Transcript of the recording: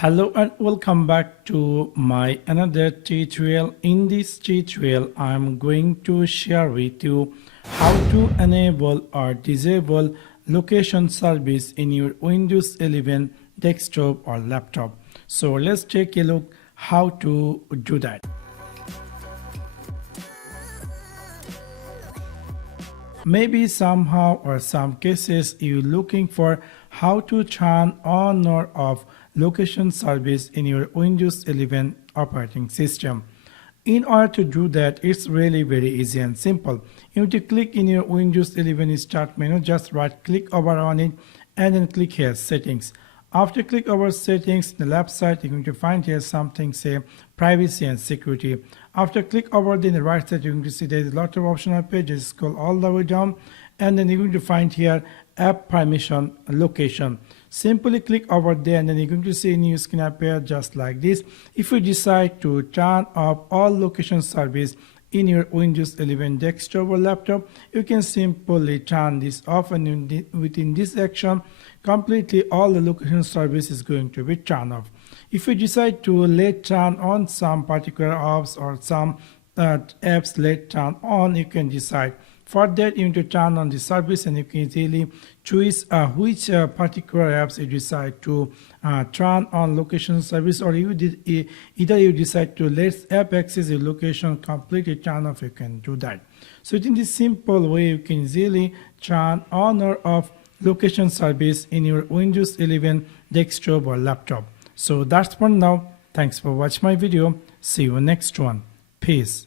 Hello and welcome back to my another tutorial. In this tutorial I'm going to share with you how to enable or disable location service in your Windows 11 desktop or laptop. So let's take a look how to do that. Maybe somehow or some cases you're looking for how to turn on or off location service in your Windows 11 operating system. In order to do that, it's really very easy and simple. You need to click in your Windows 11 start menu, just right click over on it and then click here settings. After click over settings, the left side you're going to find here something say privacy and security. After click over the right side, you're going to see there's a lot of optional pages. Scroll all the way down and then you're going to find here app permission location. Simply click over there and then you're going to see a new screen appear just like this. If you decide to turn off all location service in your Windows 11 desktop or laptop, you can simply turn this off, and within this action completely all the location service is going to be turned off. If you decide to let turn on some particular apps or some apps let turn on, you can decide. For that, you need to turn on the service and you can easily choose which particular apps you decide to turn on location service, or either you decide to let app access your location completely turn off, you can do that. So in this simple way, you can easily turn on or off location service in your Windows 11 desktop or laptop. So that's for now. Thanks for watching my video. See you next one. Peace.